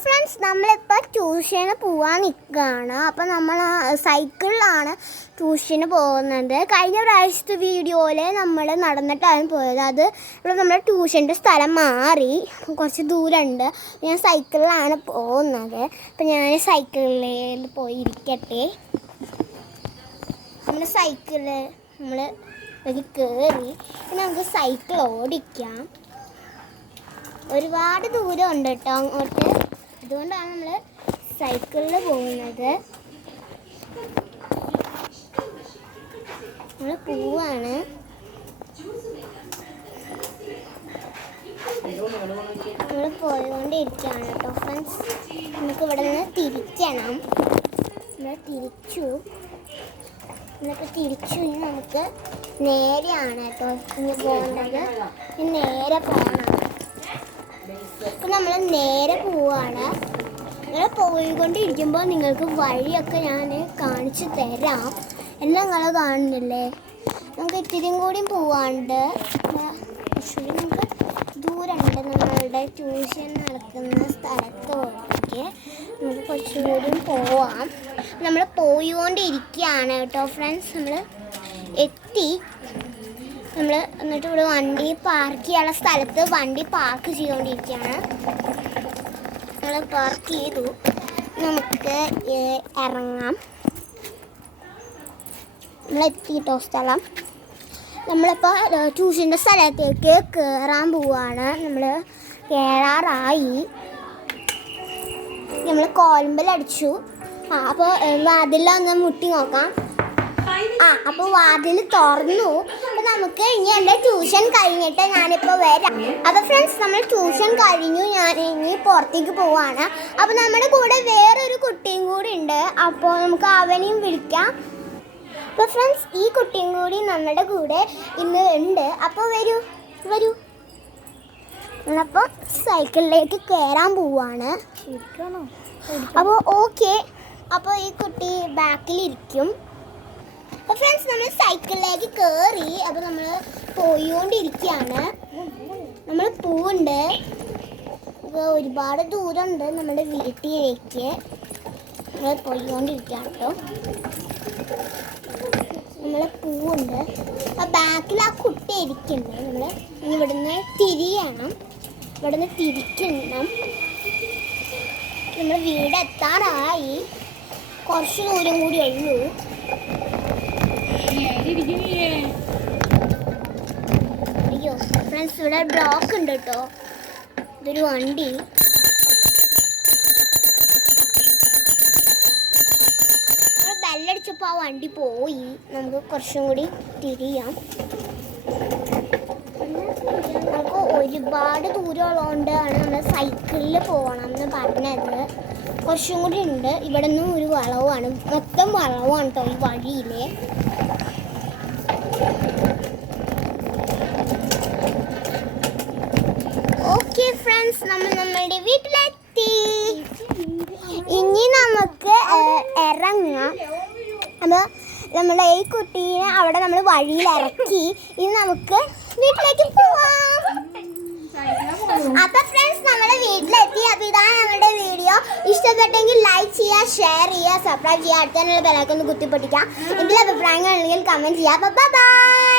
Friends, നമ്മളിപ്പോൾ ട്യൂഷന് പോകാൻ നിൽക്കുകയാണ്. അപ്പോൾ നമ്മൾ സൈക്കിളിലാണ് ട്യൂഷന് പോകുന്നത്. കഴിഞ്ഞ പ്രാവശ്യത്തെ വീഡിയോയിൽ നമ്മൾ നടന്നിട്ടാണ് പോയത്. അത് ഇവിടെ നമ്മുടെ ട്യൂഷൻ്റെ സ്ഥലം മാറി കുറച്ച് ദൂരമുണ്ട്. ഞാൻ സൈക്കിളിലാണ് പോകുന്നത്. അപ്പം ഞാൻ സൈക്കിളിൽ പോയി ഇരിക്കട്ടെ. നമ്മുടെ സൈക്കിളിൽ നമ്മൾ കയറി നമുക്ക് സൈക്കിൾ ഓടിക്കാം. ഒരുപാട് ദൂരം ഉണ്ട് കേട്ടോ അങ്ങോട്ട്. അതുകൊണ്ടാണ് നമ്മൾ സൈക്കിളിൽ പോകുന്നത്. നമ്മൾ പോവാണ്. നമ്മൾ പോയിക്കൊണ്ടിരിക്കുകയാണ് കേട്ടോ ഫ്രണ്ട്സ്. നമുക്ക് ഇവിടെ നിന്ന് തിരിക്കണം. നമ്മൾ തിരിച്ചു. നമ്മളിപ്പോൾ തിരിച്ചു. ഇനി നമുക്ക് നേരെയാണ് കേട്ടോ ഇനി പോകേണ്ടത്. ഇനി നേരെ പോകണം. അപ്പം നമ്മൾ നേരെ പോവാണ്. നിങ്ങൾ പോയിക്കൊണ്ടിരിക്കുമ്പോൾ നിങ്ങൾക്ക് വഴിയൊക്കെ ഞാൻ കാണിച്ചു തരാം. എല്ലാം നിങ്ങൾ കാണുന്നില്ലേ? നമുക്ക് ഇത്തിരിയും കൂടിയും പോവാണ്ട് കുറച്ചുകൂടി നമുക്ക് ദൂരമുണ്ട്. നമ്മളുടെ ട്യൂഷൻ നടക്കുന്ന സ്ഥലത്തോട്ട് നമുക്ക് കുറച്ചുകൂടിയും പോവാം. നമ്മൾ പോയിക്കൊണ്ടിരിക്കുകയാണ് കേട്ടോ ഫ്രണ്ട്സ്. നമ്മൾ എത്തി. നമ്മൾ എന്നിട്ട് ഇവിടെ വണ്ടി പാർക്ക് ചെയ്യാനുള്ള സ്ഥലത്ത് വണ്ടി പാർക്ക് ചെയ്തുകൊണ്ടിരിക്കുകയാണ്. നമ്മൾ പാർക്ക് ചെയ്തു. നമുക്ക് ഇറങ്ങാം. നമ്മളെത്തിയിട്ടോ സ്ഥലം. നമ്മളിപ്പോൾ ട്യൂഷൻ്റെ സ്ഥലത്തേക്ക് കയറാൻ പോവുകയാണ്. നമ്മൾ കയറാറായി. നമ്മൾ കോലമ്പലടിച്ചു. അപ്പോൾ വാതിലൊന്ന് മുട്ടി നോക്കാം. അപ്പോൾ വാതിൽ തുറന്നു. അപ്പോൾ നമുക്ക് ഇനി എൻ്റെ ട്യൂഷൻ കഴിഞ്ഞിട്ട് ഞാനിപ്പോൾ വരാം. അപ്പോൾ ഫ്രണ്ട്സ്, നമ്മൾ ട്യൂഷൻ കഴിഞ്ഞു. ഞാൻ ഇനി പുറത്തേക്ക് പോവാണ്. അപ്പോൾ നമ്മുടെ കൂടെ വേറൊരു കുട്ടിയും കൂടി ഉണ്ട്. അപ്പോൾ നമുക്ക് അവനെയും വിളിക്കാം. അപ്പോൾ ഫ്രണ്ട്സ്, ഈ കുട്ടിയും കൂടി നമ്മുടെ കൂടെ ഇന്ന് ഉണ്ട്. അപ്പോൾ വരൂ. അപ്പോൾ സൈക്കിളിലേക്ക് കയറാൻ പോവാണ്. അപ്പോൾ ഓക്കെ. അപ്പോൾ ഈ കുട്ടി ബാക്കിലിരിക്കും. അപ്പോൾ ഫ്രണ്ട്സ്, നമ്മൾ സൈക്കിളിലേക്ക് കയറി. അപ്പോൾ നമ്മൾ പോയിക്കൊണ്ടിരിക്കുകയാണ്. നമ്മൾ പോവുണ്ട്. ഇപ്പോൾ ഒരുപാട് ദൂരമുണ്ട് നമ്മുടെ വീട്ടിലേക്ക്. നമ്മൾ പോയിക്കൊണ്ടിരിക്കുകയാണ് കേട്ടോ. നമ്മൾ പോവുണ്ട്. ആ ബാക്കിൽ ആ കുട്ടി ഇരിക്കുന്നുണ്ട്. നമ്മൾ ഇവിടുന്ന് തിരിയണം. ഇവിടുന്ന് തിരിക്കണം. നമ്മൾ വീടെത്താറായി. കുറച്ച് ദൂരം കൂടി ഉള്ളൂ. അയ്യോ ഫ്രണ്ട്സ്, ഇവിടെ ബ്ലോക്ക് ഉണ്ട് കേട്ടോ. ഇതൊരു വണ്ടി. നമ്മൾ ബെല്ലടിച്ചപ്പോൾ ആ വണ്ടി പോയി. നമുക്ക് കുറച്ചും കൂടി തിരിയാം. നമുക്ക് ഒരുപാട് ദൂരമുള്ളതുകൊണ്ടാണ് നമ്മൾ സൈക്കിളിൽ പോകണം എന്ന് പറഞ്ഞത്. കുറച്ചും കൂടി ഉണ്ട്. ഇവിടെ നിന്നും ഒരു വളവാണ്. മൊത്തം വളവാണ് കേട്ടോ ഈ വഴിയിൽ. ഓക്കെ ഫ്രണ്ട്സ്, നമ്മൾ നമ്മളുടെ വീട്ടിലെത്തി. ഇനി നമുക്ക് ഇറങ്ങാം. അപ്പോൾ നമ്മുടെ ഈ കുട്ടീനെ അവിടെ നമ്മൾ വഴിയിൽ ഇറക്കി. ഇനി നമുക്ക് വീട്ടിലേക്ക് പോവാം. അപ്പോൾ ഫ്രണ്ട്സ്, നമ്മുടെ വീട്ടിലെത്തി. അപ്പോൾ ഇതാണ് നമ്മുടെ വീഡിയോ. ഇഷ്ടപ്പെട്ടെങ്കിൽ ലൈക്ക് ചെയ്യുക, ഷെയർ ചെയ്യുക, സബ്സ്ക്രൈബ് ചെയ്യുക. അടുത്തതിനുള്ള ബെല്ലൈക്കൺ ഒന്ന് കുത്തിപ്പൊട്ടിക്കുക. എന്തെങ്കിലും അഭിപ്രായങ്ങളുണ്ടെങ്കിൽ കമൻറ്റ് ചെയ്യുക. ബൈ.